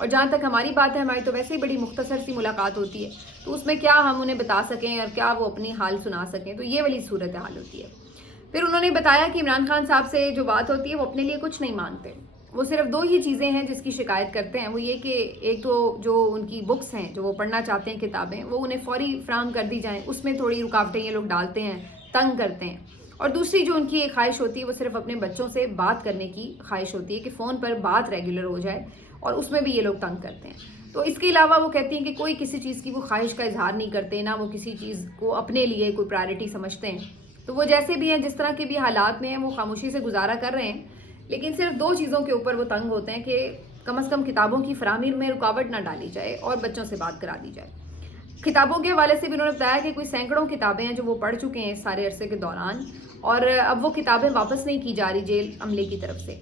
اور جہاں تک ہماری بات ہے، ہماری تو ویسے ہی بڑی مختصر سی ملاقات ہوتی ہے، تو اس میں کیا ہم انہیں بتا سکیں اور کیا وہ اپنی حال سنا سکیں، تو یہ والی صورتحال ہوتی ہے۔ پھر انہوں نے بتایا کہ عمران خان صاحب سے جو بات ہوتی ہے وہ اپنے لیے کچھ نہیں مانگتے، وہ صرف 2 ہی چیزیں ہیں جس کی شکایت کرتے ہیں، وہ یہ کہ ایک تو جو ان کی بکس ہیں جو وہ پڑھنا چاہتے ہیں کتابیں، وہ انہیں فوری فراہم کر دی جائیں، اس میں تھوڑی رکاوٹیں یہ لوگ ڈالتے ہیں، تنگ کرتے ہیں۔ اور دوسری جو ان کی ایک خواہش ہوتی ہے وہ صرف اپنے بچوں سے بات کرنے کی خواہش ہوتی ہے کہ فون پر بات ریگولر ہو جائے، اور اس میں بھی یہ لوگ تنگ کرتے ہیں۔ تو اس کے علاوہ وہ کہتی ہیں کہ کوئی کسی چیز کی وہ خواہش کا اظہار نہیں کرتے، نہ وہ کسی چیز کو اپنے لیے کوئی پرائرٹی سمجھتے ہیں۔ تو وہ جیسے بھی ہیں، جس طرح کے بھی حالات میں ہیں، وہ خاموشی سے گزارا کر رہے ہیں، لیکن صرف 2 چیزوں کے اوپر وہ تنگ ہوتے ہیں کہ کم از کم کتابوں کی فراہمی میں رکاوٹ نہ ڈالی جائے اور بچوں سے بات کرا دی جائے۔ کتابوں کے حوالے سے بھی انہوں نے بتایا کہ کوئی سینکڑوں کتابیں ہیں جو وہ پڑھ چکے ہیں اس سارے عرصے کے دوران، اور اب وہ کتابیں واپس نہیں کی جا رہی جیل عملے کی طرف سے۔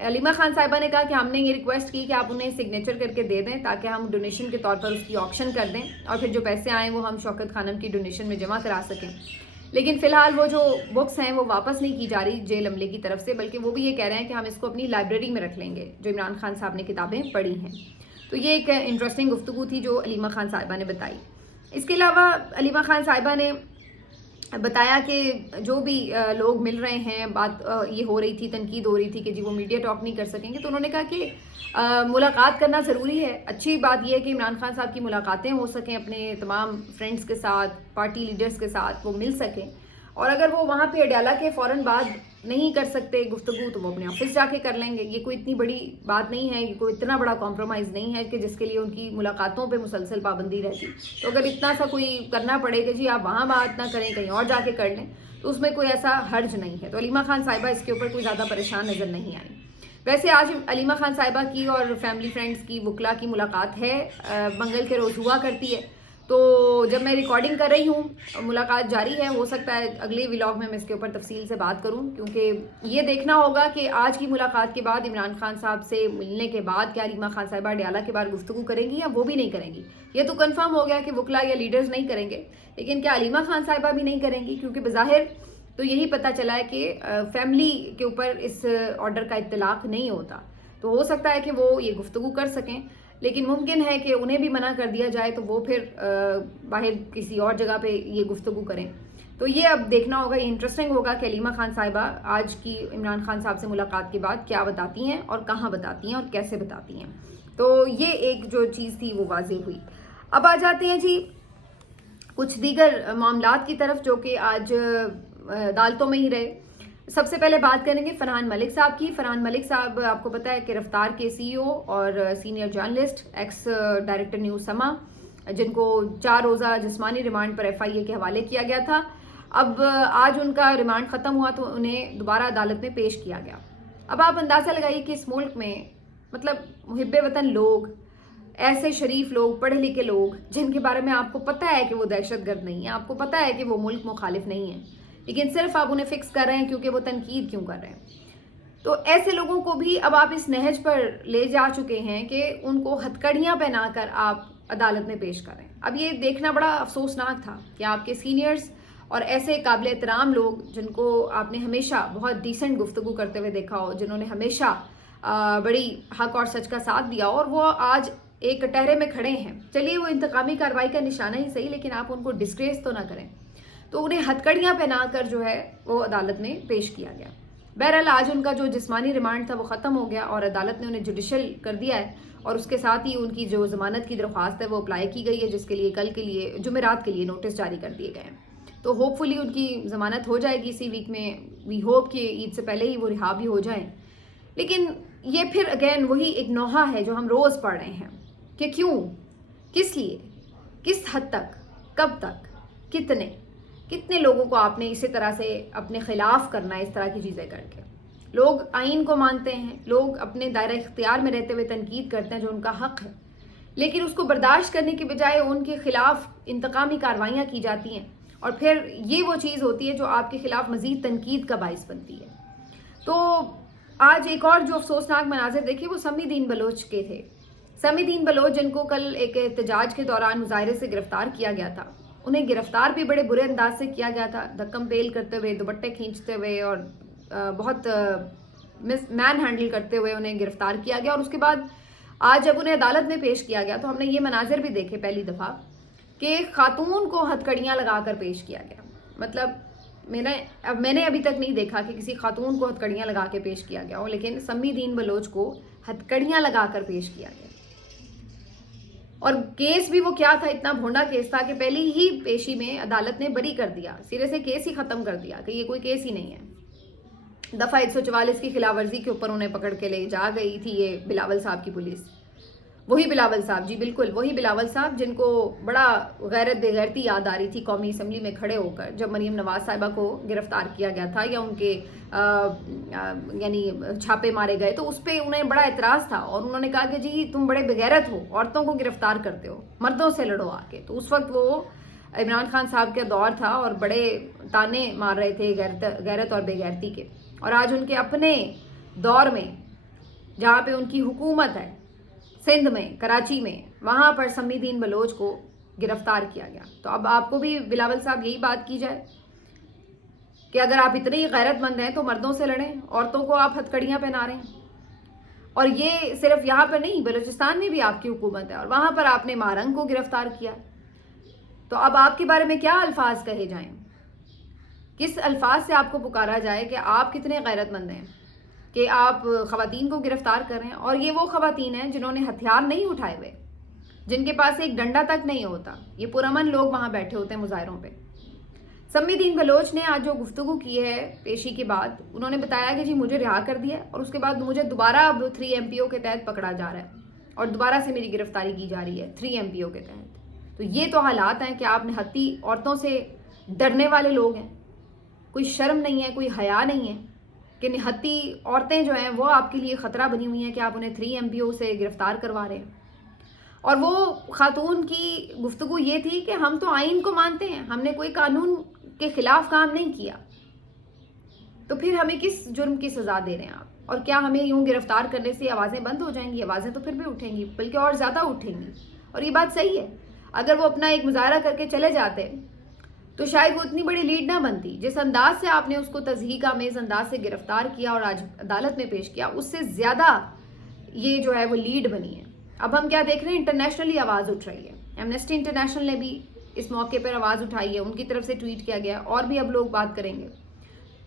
علیمہ خان صاحبہ نے کہا کہ ہم نے یہ ریکویسٹ کی کہ آپ انہیں سگنیچر کر کے دے دیں تاکہ ہم ڈونیشن کے طور پر اس کی آکشن کر دیں، اور پھر جو پیسے آئیں وہ ہم شوکت خانم کی ڈونیشن میں جمع کرا سکیں۔ لیکن فی الحال وہ جو بکس ہیں وہ واپس نہیں کی جا رہی جیل عملے کی طرف سے، بلکہ وہ بھی یہ کہہ رہے ہیں کہ ہم اس کو اپنی لائبریری میں رکھ لیں گے جو عمران خان صاحب نے کتابیں پڑھی ہیں۔ تو یہ ایک انٹرسٹنگ گفتگو تھی جو علیمہ خان صاحبہ نے بتائی۔ اس کے علاوہ علیمہ خان صاحبہ نے بتایا کہ جو بھی لوگ مل رہے ہیں، بات یہ ہو رہی تھی، تنقید ہو رہی تھی کہ جی وہ میڈیا ٹاک نہیں کر سکیں گے، تو انہوں نے کہا کہ ملاقات کرنا ضروری ہے۔ اچھی بات یہ ہے کہ عمران خان صاحب کی ملاقاتیں ہو سکیں اپنے تمام فرینڈز کے ساتھ، پارٹی لیڈرز کے ساتھ وہ مل سکیں، اور اگر وہ وہاں پہ اڈیالہ کے فوراً بعد نہیں کر سکتے گفتگو تو وہ اپنے آفس جا کے کر لیں گے۔ یہ کوئی اتنی بڑی بات نہیں ہے، یہ کوئی اتنا بڑا کمپرومائز نہیں ہے کہ جس کے لیے ان کی ملاقاتوں پہ مسلسل پابندی رہتی۔ تو اگر اتنا سا کوئی کرنا پڑے کہ جی آپ وہاں بات نہ کریں، کہیں اور جا کے کر لیں، تو اس میں کوئی ایسا حرج نہیں ہے۔ تو علیمہ خان صاحبہ اس کے اوپر کوئی زیادہ پریشان نظر نہیں آئی۔ ویسے آج علیمہ خان صاحبہ کی اور فیملی فرینڈز کی وکلا کی ملاقات ہے، منگل کے روز ہوا کرتی ہے، تو جب میں ریکارڈنگ کر رہی ہوں ملاقات جاری ہے، ہو سکتا ہے اگلے ولاگ میں اس کے اوپر تفصیل سے بات کروں، کیونکہ یہ دیکھنا ہوگا کہ آج کی ملاقات کے بعد عمران خان صاحب سے ملنے کے بعد کیا علیمہ خان صاحبہ اڈیالہ کے بعد گفتگو کریں گی یا وہ بھی نہیں کریں گی۔ یہ تو کنفرم ہو گیا کہ وکلا یا لیڈرز نہیں کریں گے، لیکن کیا علیمہ خان صاحبہ بھی نہیں کریں گی؟ کیونکہ بظاہر تو یہی پتہ چلا ہے کہ فیملی کے اوپر اس آرڈر کا اطلاق نہیں ہوتا، تو ہو سکتا ہے کہ وہ یہ گفتگو کر سکیں، لیکن ممکن ہے کہ انہیں بھی منع کر دیا جائے تو وہ پھر باہر کسی اور جگہ پہ یہ گفتگو کریں۔ تو یہ اب دیکھنا ہوگا، یہ انٹرسٹنگ ہوگا کہ علیمہ خان صاحبہ آج کی عمران خان صاحب سے ملاقات کے بعد کیا بتاتی ہیں اور کہاں بتاتی ہیں اور کیسے بتاتی ہیں۔ تو یہ ایک جو چیز تھی وہ واضح ہوئی۔ اب آ جاتے ہیں جی کچھ دیگر معاملات کی طرف جو کہ آج عدالتوں میں ہی رہے۔ سب سے پہلے بات کریں گے فرحان ملک صاحب کی۔ فرحان ملک صاحب آپ کو پتہ ہے کہ رفتار کے سی او اور senior journalist, x director news سما، جن کو 4 روزہ جسمانی ریمانڈ پر FIA کے حوالے کیا گیا تھا، اب آج ان کا ریمانڈ ختم ہوا تو انہیں دوبارہ عدالت میں پیش کیا گیا۔ اب آپ اندازہ لگائیے کہ اس ملک میں مطلب محب وطن لوگ، ایسے شریف لوگ، پڑھے لکھے لوگ جن کے بارے میں آپ کو پتہ ہے کہ وہ دہشت گرد نہیں ہیں، آپ کو پتہ ہے کہ وہ ملک مخالف نہیں ہیں، لیکن صرف آپ انہیں فکس کر رہے ہیں کیونکہ وہ تنقید کیوں کر رہے ہیں۔ تو ایسے لوگوں کو بھی اب آپ اس نہج پر لے جا چکے ہیں کہ ان کو ہتھکڑیاں پہنا کر آپ عدالت میں پیش کریں۔ اب یہ دیکھنا بڑا افسوسناک تھا کہ آپ کے سینئرز اور ایسے قابل احترام لوگ جن کو آپ نے ہمیشہ بہت ڈیسنٹ گفتگو کرتے ہوئے دیکھا ہو، جنہوں نے ہمیشہ بڑی حق اور سچ کا ساتھ دیا، اور وہ آج ایک کٹہرے میں کھڑے ہیں۔ چلیے وہ انتقامی کارروائی کا نشانہ ہی صحیح، لیکن آپ ان کو ڈسگریس تو نہ کریں۔ تو انہیں ہتھکڑیاں پہنا کر جو ہے وہ عدالت میں پیش کیا گیا۔ بہرحال آج ان کا جو جسمانی ریمانڈ تھا وہ ختم ہو گیا اور عدالت نے انہیں جوڈیشل کر دیا ہے، اور اس کے ساتھ ہی ان کی جو ضمانت کی درخواست ہے وہ اپلائی کی گئی ہے، جس کے لیے کل کے لیے جمعرات کے لیے نوٹس جاری کر دیے گئے ہیں۔ تو ہوپ فلی ان کی ضمانت ہو جائے گی اسی ویک میں، وی ہوپ کہ عید سے پہلے ہی وہ رہا بھی ہو جائیں۔ لیکن یہ پھر اگین وہی ایک نوحہ ہے جو ہم روز پڑھ رہے ہیں کہ کیوں، کس لیے، کس حد تک، کب تک، کتنے لوگوں کو آپ نے اسی طرح سے اپنے خلاف کرنا ہے، اس طرح کی چیزیں کر کے۔ لوگ آئین کو مانتے ہیں، لوگ اپنے دائرہ اختیار میں رہتے ہوئے تنقید کرتے ہیں جو ان کا حق ہے، لیکن اس کو برداشت کرنے کی بجائے ان کے خلاف انتقامی کارروائیاں کی جاتی ہیں، اور پھر یہ وہ چیز ہوتی ہے جو آپ کے خلاف مزید تنقید کا باعث بنتی ہے۔ تو آج ایک اور جو افسوسناک مناظر دیکھے وہ سمی الدین بلوچ کے تھے۔ سمی الدین بلوچ جن کو کل ایک احتجاج کے دوران مظاہرے سے گرفتار کیا گیا تھا، انہیں گرفتار بھی بڑے برے انداز سے کیا گیا تھا، دھکم پیل کرتے ہوئے، دوپٹے کھینچتے ہوئے اور بہت مین ہینڈل کرتے ہوئے انہیں گرفتار کیا گیا، اور اس کے بعد آج جب انہیں عدالت میں پیش کیا گیا تو ہم نے یہ مناظر بھی دیکھے پہلی دفعہ کہ خاتون کو ہتھکڑیاں لگا کر پیش کیا گیا. مطلب میں نے ابھی تک نہیں دیکھا کہ کسی خاتون کو ہتھکڑیاں لگا کے پیش کیا گیا ہو، لیکن سمی دین بلوچ کو ہتھکڑیاں لگا کر پیش کیا گیا. اور کیس بھی وہ کیا تھا، اتنا بھونڈا کیس تھا کہ پہلی ہی پیشی میں عدالت نے بری کر دیا، سرے سے کیس ہی ختم کر دیا کہ یہ کوئی کیس ہی نہیں ہے. دفعہ 144 کی خلاف ورزی کے اوپر انہیں پکڑ کے لے جا گئی تھی یہ بلاول صاحب کی پولیس. وہی بلاول صاحب، جی بالکل وہی بلاول صاحب جن کو بڑا غیرت بے غیرتی یاد آ رہی تھی قومی اسمبلی میں کھڑے ہو کر جب مریم نواز صاحبہ کو گرفتار کیا گیا تھا یا ان کے یعنی چھاپے مارے گئے، تو اس پہ انہیں بڑا اعتراض تھا اور انہوں نے کہا کہ جی تم بڑے بے غیرت ہو، عورتوں کو گرفتار کرتے ہو، مردوں سے لڑو آ کے. تو اس وقت وہ عمران خان صاحب کا دور تھا اور بڑے تانے مار رہے تھے غیرت اور بے غیرتی کے. اور آج ان کے اپنے دور میں جہاں پہ ان کی حکومت ہے سندھ میں، کراچی میں، وہاں پر سمی دین بلوچ کو گرفتار کیا گیا. تو اب آپ کو بھی بلاول صاحب یہی بات کی جائے کہ اگر آپ اتنے ہی غیرت مند ہیں تو مردوں سے لڑیں، عورتوں کو آپ ہتھکڑیاں پہنا رہے ہیں. اور یہ صرف یہاں پر نہیں، بلوچستان میں بھی آپ کی حکومت ہے اور وہاں پر آپ نے مارنگ کو گرفتار کیا. تو اب آپ کے بارے میں کیا الفاظ کہے جائیں، کس الفاظ سے آپ کو پکارا جائے کہ آپ کتنے غیرت مند ہیں کہ آپ خواتین کو گرفتار کر رہے ہیں. اور یہ وہ خواتین ہیں جنہوں نے ہتھیار نہیں اٹھائے ہوئے، جن کے پاس ایک ڈنڈا تک نہیں ہوتا. یہ پرامن لوگ وہاں بیٹھے ہوتے ہیں مظاہروں پہ. سمی دین بلوچ نے آج جو گفتگو کی ہے پیشی کے بعد، انہوں نے بتایا کہ جی مجھے رہا کر دیا اور اس کے بعد مجھے دوبارہ اب 3 MPO کے تحت پکڑا جا رہا ہے اور دوبارہ سے میری گرفتاری کی جا رہی ہے 3 MPO کے تحت. تو یہ تو حالات ہیں کہ آپ نہتی عورتوں سے ڈرنے والے لوگ ہیں. کوئی شرم نہیں ہے، کوئی حیا نہیں ہے کہ نہتی عورتیں جو ہیں وہ آپ کے لیے خطرہ بنی ہوئی ہیں کہ آپ انہیں 3 MPO سے گرفتار کروا رہے ہیں. اور وہ خاتون کی گفتگو یہ تھی کہ ہم تو آئین کو مانتے ہیں، ہم نے کوئی قانون کے خلاف کام نہیں کیا، تو پھر ہمیں کس جرم کی سزا دے رہے ہیں آپ؟ اور کیا ہمیں یوں گرفتار کرنے سے آوازیں بند ہو جائیں گی؟ آوازیں تو پھر بھی اٹھیں گی، بلکہ اور زیادہ اٹھیں گی. اور یہ بات صحیح ہے، اگر وہ اپنا ایک مظاہرہ کر کے چلے جاتے تو شاید وہ اتنی بڑی لیڈ نہ بنتی. جس انداز سے آپ نے اس کو تضحیک آمیز انداز سے گرفتار کیا اور آج عدالت میں پیش کیا، اس سے زیادہ یہ جو ہے وہ لیڈ بنی ہے. اب ہم کیا دیکھ رہے ہیں، انٹرنیشنلی آواز اٹھ رہی ہے. ایمنسٹی انٹرنیشنل نے بھی اس موقع پر آواز اٹھائی ہے، ان کی طرف سے ٹویٹ کیا گیا، اور بھی اب لوگ بات کریں گے.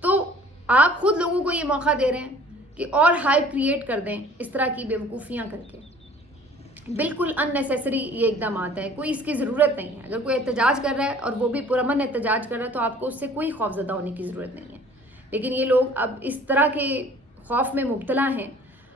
تو آپ خود لوگوں کو یہ موقع دے رہے ہیں کہ اور ہائپ کریٹ کر دیں اس طرح کی بیوقوفیاں کر کے. بالکل ان نیسیسری یہ اقدامات ہیں، کوئی اس کی ضرورت نہیں ہے. اگر کوئی احتجاج کر رہا ہے اور وہ بھی پرامن احتجاج کر رہا ہے تو آپ کو اس سے کوئی خوف زدہ ہونے کی ضرورت نہیں ہے. لیکن یہ لوگ اب اس طرح کے خوف میں مبتلا ہیں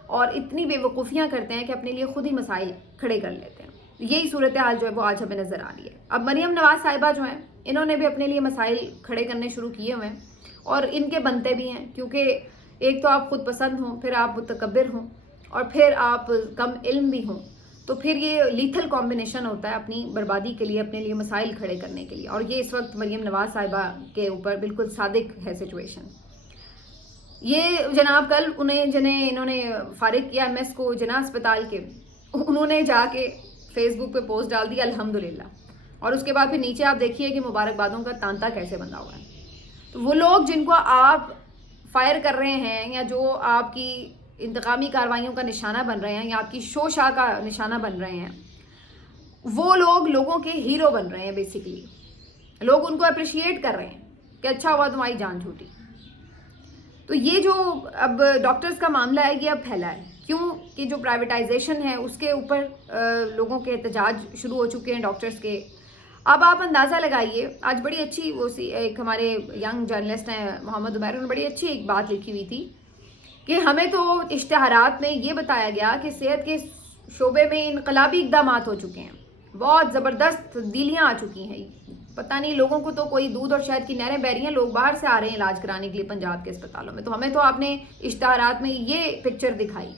اور اتنی بے وقوفیاں کرتے ہیں کہ اپنے لیے خود ہی مسائل کھڑے کر لیتے ہیں. یہی صورتحال جو ہے وہ آج ہمیں نظر آ رہی ہے. اب مریم نواز صاحبہ جو ہیں انہوں نے بھی اپنے لیے مسائل کھڑے کرنے شروع کیے ہوئے ہیں اور ان کے بنتے بھی ہیں، کیونکہ ایک تو آپ خود پسند ہوں، پھر آپ متکبر ہوں اور پھر آپ کم علم بھی ہوں. تو پھر یہ لیتھل کمبینیشن ہوتا ہے اپنی بربادی کے لیے، اپنے لیے مسائل کھڑے کرنے کے لیے. اور یہ اس وقت مریم نواز صاحبہ کے اوپر بالکل صادق ہے سچویشن. یہ جناب کل انہوں نے فارغ کیا MS کو جناح اسپتال کے، انہوں نے جا کے فیس بک پہ پوسٹ ڈال دی الحمدللہ، اور اس کے بعد پھر نیچے آپ دیکھیے کہ مبارکبادوں کا تانتا کیسے بندھا ہوا ہے. تو وہ لوگ جن کو آپ فائر کر رہے ہیں یا جو آپ کی انتقامی کارروائیوں کا نشانہ بن رہے ہیں یا آپ کی شاہ کا نشانہ بن رہے ہیں، وہ لوگ لوگوں کے ہیرو بن رہے ہیں. بیسیکلی لوگ ان کو اپریشیٹ کر رہے ہیں کہ اچھا ہوا تمہاری جان چھوٹی. تو یہ جو اب ڈاکٹرز کا معاملہ ہے یہ اب پھیلا ہے، کیوں کہ جو پرائیویٹائزیشن ہے اس کے اوپر لوگوں کے احتجاج شروع ہو چکے ہیں ڈاکٹرز کے. اب آپ اندازہ لگائیے، آج بڑی اچھی ایک ہمارے ینگ جرنلسٹ ہیں محمد عمیر، انہوں نے بڑی اچھی ایک بات لکھی ہوئی تھی کہ ہمیں تو اشتہارات میں یہ بتایا گیا کہ صحت کے شعبے میں انقلابی اقدامات ہو چکے ہیں، بہت زبردست تبدیلیاں آ چکی ہیں. پتہ نہیں لوگوں کو تو کوئی دودھ اور شہد کی نہریں بہ رہی ہیں، لوگ باہر سے آ رہے ہیں علاج کرانے کے لیے پنجاب کے اسپتالوں میں. تو ہمیں تو آپ نے اشتہارات میں یہ پکچر دکھائی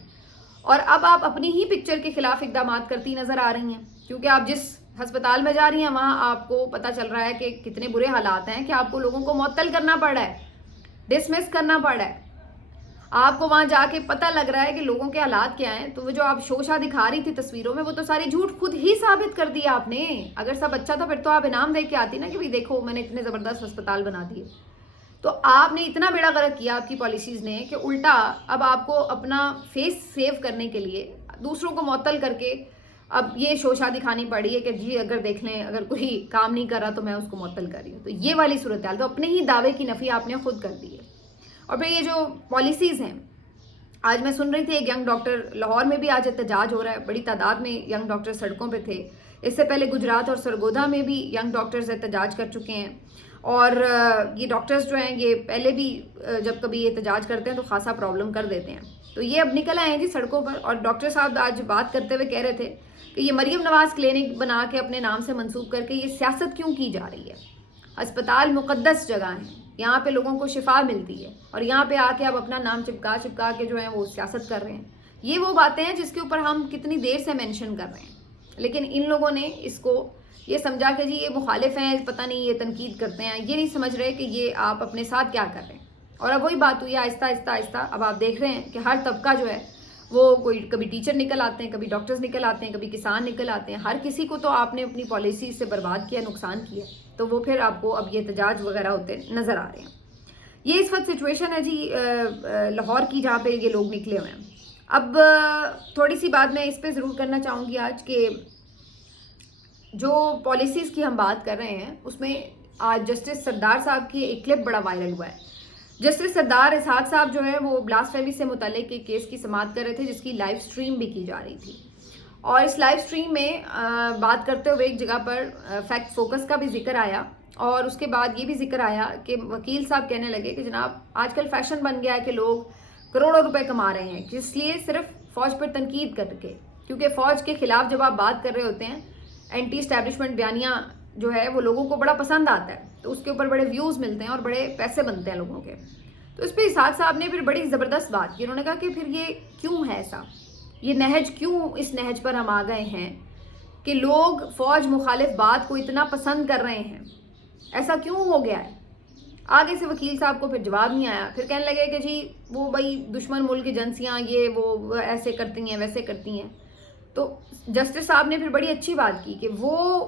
اور اب آپ اپنی ہی پکچر کے خلاف اقدامات کرتی نظر آ رہی ہیں، کیونکہ آپ جس ہسپتال میں جا رہی ہیں وہاں آپ کو پتہ چل رہا ہے کہ کتنے برے حالات ہیں کہ آپ کو لوگوں کو معطل کرنا پڑ رہا ہے، ڈسمس کرنا پڑ رہا ہے. آپ کو وہاں جا کے پتہ لگ رہا ہے کہ لوگوں کے حالات کیا ہیں. تو وہ جو آپ شوشا دکھا رہی تھی تصویروں میں، وہ تو ساری جھوٹ خود ہی ثابت کر دیا آپ نے. اگر سب اچھا تھا پھر تو آپ انعام دے کے آتی نا کہ بھئی دیکھو میں نے اتنے زبردست ہسپتال بنا دیے. تو آپ نے اتنا بیڑا غرق کیا آپ کی پالیسیز نے کہ الٹا اب آپ کو اپنا فیس سیو کرنے کے لیے دوسروں کو معطل کر کے اب یہ شوشا دکھانی پڑی ہے کہ جی اگر دیکھ لیں اگر کوئی کام نہیں کر رہا تو میں اس کو معطل کر رہی ہوں. تو یہ والی صورتحال تو اپنے ہی دعوے کی نفی آپ نے خود کر دی ہے. اور پھر یہ جو پالیسیز ہیں, آج میں سن رہی تھی ایک ینگ ڈاکٹر, لاہور میں بھی آج احتجاج ہو رہا ہے, بڑی تعداد میں ینگ ڈاکٹر سڑکوں پہ تھے. اس سے پہلے گجرات اور سرگودا میں بھی ینگ ڈاکٹرز احتجاج کر چکے ہیں. اور یہ ڈاکٹرز جو ہیں یہ پہلے بھی جب کبھی احتجاج کرتے ہیں تو خاصا پرابلم کر دیتے ہیں. تو یہ اب نکل آئے ہیں جی سڑکوں پر. اور ڈاکٹر صاحب آج بات کرتے ہوئے کہہ رہے تھے کہ یہ مریم نواز کلینک بنا کے اپنے نام سے منسوب کر کے یہ سیاست کیوں کی جا رہی ہے. ہسپتال مقدس جگہ ہیں, یہاں پہ لوگوں کو شفا ملتی ہے, اور یہاں پہ آ کے اب اپنا نام چپکا کے جو ہے وہ سیاست کر رہے ہیں. یہ وہ باتیں ہیں جس کے اوپر ہم کتنی دیر سے مینشن کر رہے ہیں, لیکن ان لوگوں نے اس کو یہ سمجھا کہ جی یہ مخالف ہیں, پتہ نہیں یہ تنقید کرتے ہیں, یہ نہیں سمجھ رہے کہ یہ آپ اپنے ساتھ کیا کر رہے ہیں. اور اب وہی بات ہوئی آہستہ آہستہ اب آپ دیکھ رہے ہیں کہ ہر طبقہ جو ہے وہ کوئی کبھی ٹیچر نکل آتے ہیں, کبھی ڈاکٹرز نکل آتے ہیں, کبھی کسان نکل آتے ہیں. ہر کسی کو تو آپ نے اپنی پالیسی سے برباد کیا, نقصان کیا, تو وہ پھر آپ کو اب یہ احتجاج وغیرہ ہوتے نظر آ رہے ہیں. یہ اس وقت سچویشن ہے جی لاہور کی, جہاں پہ یہ لوگ نکلے ہوئے ہیں. اب تھوڑی سی بات میں اس پہ ضرور کرنا چاہوں گی آج کہ جو پالیسیز کی ہم بات کر رہے ہیں اس میں آج جسٹس سردار صاحب کی ایک کلپ بڑا وائرل ہوا ہے. جسٹس سردار اسحاق صاحب جو ہے وہ بلاسفیمی سے متعلق ایک کیس کی سماعت کر رہے تھے, جس کی لائیو سٹریم بھی کی جا رہی تھی. اور اس لائیو سٹریم میں بات کرتے ہوئے ایک جگہ پر فیکٹ فوکس کا بھی ذکر آیا, اور اس کے بعد یہ بھی ذکر آیا کہ وکیل صاحب کہنے لگے کہ جناب آج کل فیشن بن گیا ہے کہ لوگ کروڑوں روپے کما رہے ہیں, اس لیے صرف فوج پر تنقید کر کے, کیونکہ فوج کے خلاف جب آپ بات کر رہے ہوتے ہیں اینٹی اسٹیبلشمنٹ بیانیہ جو ہے وہ لوگوں کو بڑا پسند آتا ہے, تو اس کے اوپر بڑے ویوز ملتے ہیں اور بڑے پیسے بنتے ہیں لوگوں کے. تو اس پہ اسحاق صاحب نے پھر بڑی زبردست بات کی. انہوں نے کہا کہ پھر یہ کیوں ہے ایسا, یہ نہج کیوں اس نہج پر ہم آ گئے ہیں کہ لوگ فوج مخالف بات کو اتنا پسند کر رہے ہیں, ایسا کیوں ہو گیا ہے. آگے سے وکیل صاحب کو پھر جواب نہیں آیا. پھر کہنے لگے کہ جی وہ بھائی دشمن ملک ایجنسیاں یہ وہ ایسے کرتی ہیں ویسے کرتی ہیں. تو جسٹس صاحب نے پھر بڑی اچھی بات کی کہ وہ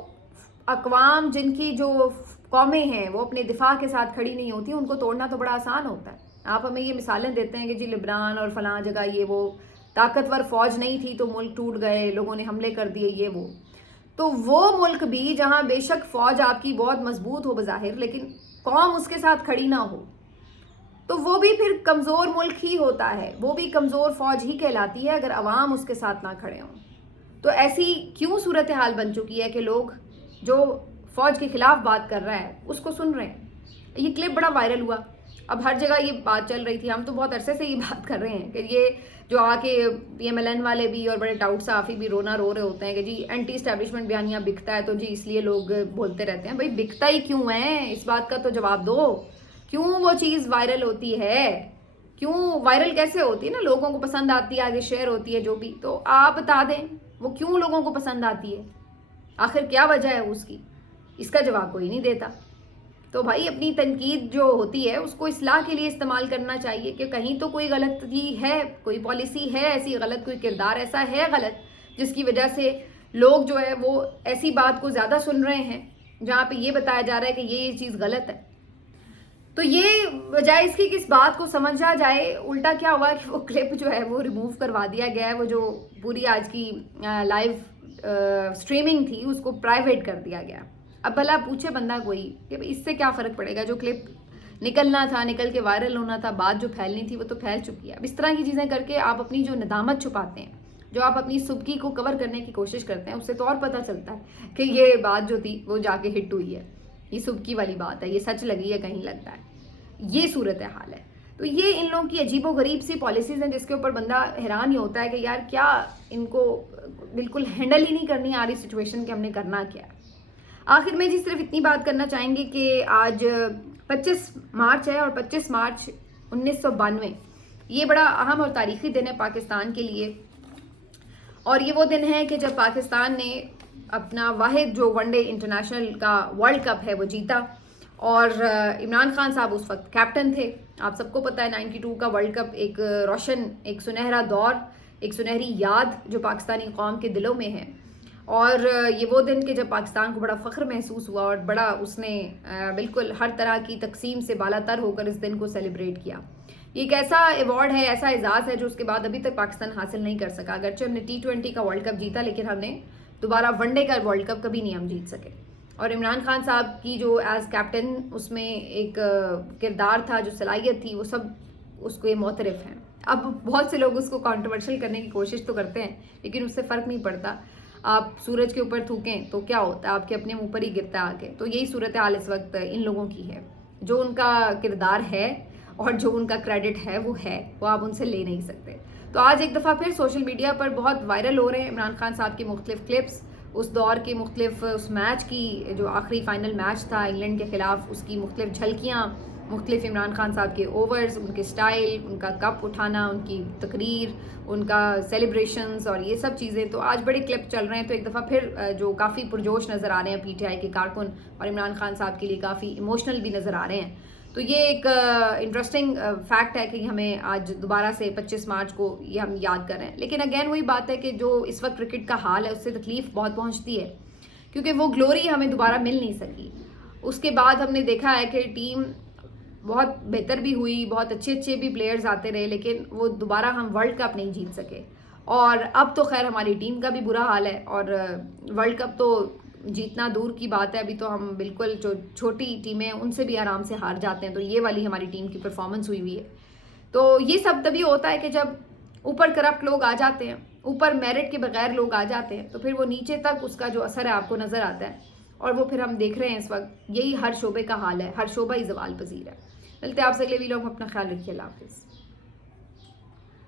اقوام جن کی جو قومیں ہیں وہ اپنے دفاع کے ساتھ کھڑی نہیں ہوتی, ان کو توڑنا تو بڑا آسان ہوتا ہے. آپ ہمیں یہ مثالیں دیتے ہیں کہ جی لبنان اور فلاں جگہ یہ وہ طاقتور فوج نہیں تھی تو ملک ٹوٹ گئے, لوگوں نے حملے کر دیے یہ وہ. تو وہ ملک بھی جہاں بے شک فوج آپ کی بہت مضبوط ہو بظاہر, لیکن قوم اس کے ساتھ کھڑی نہ ہو, تو وہ بھی پھر کمزور ملک ہی ہوتا ہے, وہ بھی کمزور فوج ہی کہلاتی ہے اگر عوام اس کے ساتھ نہ کھڑے ہوں. تو ایسی کیوں صورتحال بن چکی ہے کہ لوگ جو فوج کے خلاف بات کر رہا ہے اس کو سن رہے ہیں. یہ کلپ بڑا وائرل ہوا, اب ہر جگہ یہ بات چل رہی تھی. ہم تو بہت عرصے سے یہ بات کر رہے ہیں کہ یہ جو آ کے پی ایم ایل این والے بھی اور بڑے ٹاؤٹ صحافی بھی رونا رو رہے ہوتے ہیں کہ جی اینٹی اسٹیبلشمنٹ بیانیہ بکتا ہے تو جی اس لیے لوگ بولتے رہتے ہیں. بھائی بکتا ہی کیوں ہے, اس بات کا تو جواب دو. کیوں وہ چیز وائرل ہوتی ہے, کیوں وائرل کیسے ہوتی ہے نا, لوگوں کو پسند آتی ہے, آگے شیئر ہوتی ہے جو بھی, تو آپ بتا دیں وہ کیوں لوگوں کو پسند آتی ہے, آخر کیا وجہ ہے اس کی. اس کا جواب کوئی نہیں دیتا. تو بھائی اپنی تنقید جو ہوتی ہے اس کو اصلاح کے لیے استعمال کرنا چاہیے کہ کہیں تو کوئی غلطی ہے, کوئی پالیسی ہے ایسی غلط, کوئی کردار ایسا ہے غلط جس کی وجہ سے لوگ جو ہے وہ ایسی بات کو زیادہ سن رہے ہیں جہاں پہ یہ بتایا جا رہا ہے کہ یہ چیز غلط ہے. تو یہ بجائے اس کی کس بات کو سمجھا جائے, الٹا کیا ہوا کہ وہ کلپ جو ہے وہ ریموو کروا دیا گیا ہے. وہ جو پوری آج کی لائیو سٹریمنگ تھی اس کو پرائیویٹ کر دیا گیا. اب بھلا پوچھے بندہ کوئی کہ اس سے کیا فرق پڑے گا, جو کلپ نکلنا تھا نکل کے وائرل ہونا تھا, بات جو پھیلنی تھی وہ تو پھیل چکی ہے. اب اس طرح کی چیزیں کر کے آپ اپنی جو ندامت چھپاتے ہیں, جو آپ اپنی سبکی کو کور کرنے کی کوشش کرتے ہیں, اس سے تو اور پتہ چلتا ہے کہ یہ بات جو تھی وہ جا کے ہٹ ہوئی ہے, یہ سبکی والی بات ہے, یہ سچ لگی ہے کہیں لگتا ہے. یہ صورتحال ہے. تو یہ ان لوگوں کی عجیب و غریب سی پالیسیز ہیں جس کے اوپر بندہ حیران ہی ہوتا ہے کہ یار کیا ان کو بالکل ہینڈل ہی نہیں کرنی آ رہی سچویشن کہ ہم نے کرنا کیا ہے. آخر میں جی صرف اتنی بات کرنا چاہیں گے کہ آج 25 مارچ ہے, اور 25 مارچ 1992 یہ بڑا اہم اور تاریخی دن ہے پاکستان کے لیے. اور یہ وہ دن ہے کہ جب پاکستان نے اپنا واحد جو ون ڈے انٹرنیشنل کا ورلڈ کپ ہے وہ جیتا, اور عمران خان صاحب اس وقت کیپٹن تھے. آپ سب کو پتہ ہے 92 کا ورلڈ کپ ایک روشن, ایک سنہرا دور, ایک سنہری یاد جو پاکستانی قوم کے دلوں میں ہے. اور یہ وہ دن کہ جب پاکستان کو بڑا فخر محسوس ہوا اور بڑا اس نے بالکل ہر طرح کی تقسیم سے بالا تر ہو کر اس دن کو سیلیبریٹ کیا یہ ایک ایسا ایوارڈ ہے, ایسا اعزاز ہے جو اس کے بعد ابھی تک پاکستان حاصل نہیں کر سکا. اگرچہ ہم نے T20 کا ورلڈ کپ جیتا, لیکن ہم نے دوبارہ ون ڈے کا ورلڈ کپ کبھی نہیں ہم جیت سکے. اور عمران خان صاحب کی جو ایز کیپٹن اس میں ایک کردار تھا, جو صلاحیت تھی, وہ سب اس کو یہ معترف ہیں. اب بہت سے لوگ اس کو کانٹروورشل کرنے کی کوشش تو کرتے ہیں, لیکن اس سے فرق نہیں پڑتا. آپ سورج کے اوپر تھوکیں تو کیا ہوتا ہے, آپ کے اپنے منہ پر ہی گرتا ہے آ کے. تو یہی صورتحال اس وقت ان لوگوں کی ہے. جو ان کا کردار ہے اور جو ان کا کریڈٹ ہے وہ آپ ان سے لے نہیں سکتے. تو آج ایک دفعہ پھر سوشل میڈیا پر بہت وائرل ہو رہے ہیں عمران خان صاحب کی مختلف کلپس, اس دور کی مختلف, اس میچ کی جو آخری فائنل میچ تھا انگلینڈ کے خلاف, اس کی مختلف جھلکیاں, مختلف عمران خان صاحب کے اوورز, ان کے سٹائل, ان کا کپ اٹھانا, ان کی تقریر, ان کا سیلیبریشنز اور یہ سب چیزیں. تو آج بڑے کلپ چل رہے ہیں. تو ایک دفعہ پھر جو کافی پرجوش نظر آ رہے ہیں PTI کے کارکن, اور عمران خان صاحب کے لیے کافی ایموشنل بھی نظر آ رہے ہیں. تو یہ ایک انٹرسٹنگ فیکٹ ہے کہ ہمیں آج دوبارہ سے 25 مارچ کو یہ ہم یاد کر رہے ہیں. لیکن اگین وہی بات ہے کہ جو اس وقت کرکٹ کا حال ہے اس سے تکلیف بہت پہنچتی ہے, کیونکہ وہ گلوری ہمیں دوبارہ مل نہیں سکی. اس کے بعد ہم نے دیکھا ہے کہ ٹیم بہت بہتر بھی ہوئی, بہت اچھے بھی پلیئرز آتے رہے, لیکن وہ دوبارہ ہم ورلڈ کپ نہیں جیت سکے. اور اب تو خیر ہماری ٹیم کا بھی برا حال ہے, اور ورلڈ کپ تو جیتنا دور کی بات ہے. ابھی تو ہم بالکل جو چھوٹی ٹیمیں ان سے بھی آرام سے ہار جاتے ہیں. تو یہ والی ہماری ٹیم کی پرفارمنس ہوئی ہے. تو یہ سب تبھی ہوتا ہے کہ جب اوپر کرپٹ لوگ آ جاتے ہیں, اوپر میرٹ کے بغیر لوگ آ جاتے ہیں, تو پھر وہ نیچے تک اس کا جو اثر ہے آپ کو نظر آتا ہے. اور وہ پھر ہم دیکھ رہے ہیں اس وقت, یہی ہر شعبے کا حال ہے, ہر شعبہ ہی زوال پذیر ہے. ملتے ہیں آپ سے اگلے ویڈیو میں, اپنا خیال رکھیے, اللہ حافظ.